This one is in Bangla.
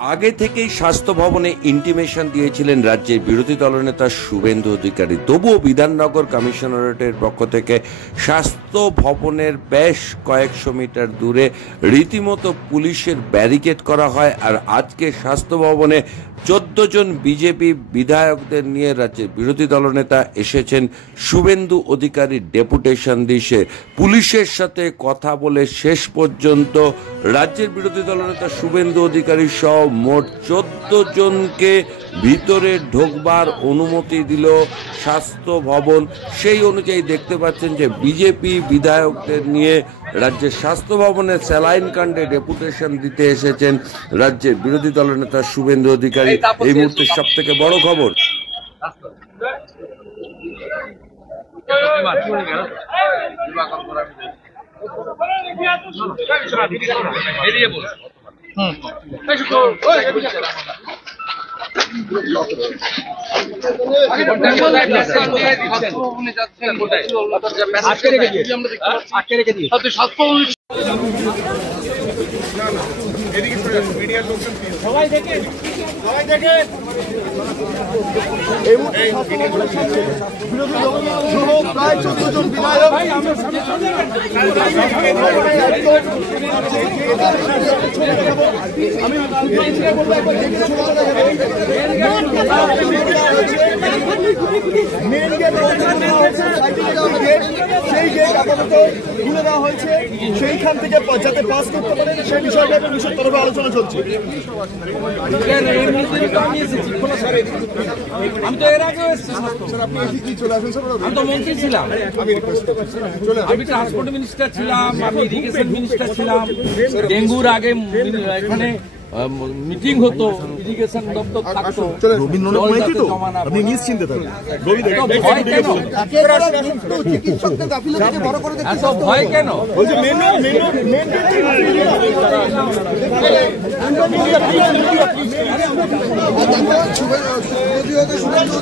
আগে থেকেই স্বাস্থ্য ভবনে ইন্টিমেশন দিয়েছিলেন রাজ্যের বিরোধী দলনেতা শুভেন্দু অধিকারী। তবুও বিধাননগর কমিশনারেটের পক্ষ থেকে স্বাস্থ্য ভবনের বেশ কয়েকশো মিটার দূরে রীতিমতো পুলিশের ব্যারিকেড করা হয়। আর আজকে স্বাস্থ্য ভবনে 14 জন বিজেপি বিধায়কদের নিয়ে রাজ্যের বিরোধী দলনেতা এসেছেন শুভেন্দু অধিকারীর ডেপুটেশন দিশে। পুলিশের সাথে কথা বলে শেষ পর্যন্ত রাজ্যের বিরোধী দলনেতা শুভেন্দু অধিকারী সহ মোট 14 জনকে ভিতরে ঢোকবার অনুমতি দিল স্বাস্থ্য ভবন। সেই অনুযায়ী দেখতে পাচ্ছেন যে বিজেপি বিধায়কদের নিয়ে রাজ্যের স্বাস্থ্য ভবনে স্যালাইন কাণ্ডে ডেপুটেশন দিতে এসেছেন রাজ্যের বিরোধী দলনেতা শুভেন্দু অধিকারী। এই মুহূর্তে সব থেকে বড় খবর, সবাই দেখে প্রায় 14 জন বিধায়ক সেই গেট আপাতত খুলে দেওয়া হয়েছে, সেইখান থেকে যাতে পাস করতে পারেন সেই বিষয়টা পুলিশের তরফে আলোচনা চলছে। আমি তো এর আগেও এসেছি, আমি তো মন্ত্রী ছিলাম, আমি ট্রান্সপোর্ট মিনিস্টার ছিলাম, আমি ইরিগেশন মিনিস্টার ছিলাম। ডেঙ্গুর আগে এখানে মিটিং হতো, ইরিগেশন দপ্তর থাকতো। আপনি নিশ্চিন্তে থাকুন। এত ভয় কেন? শুভেন্দু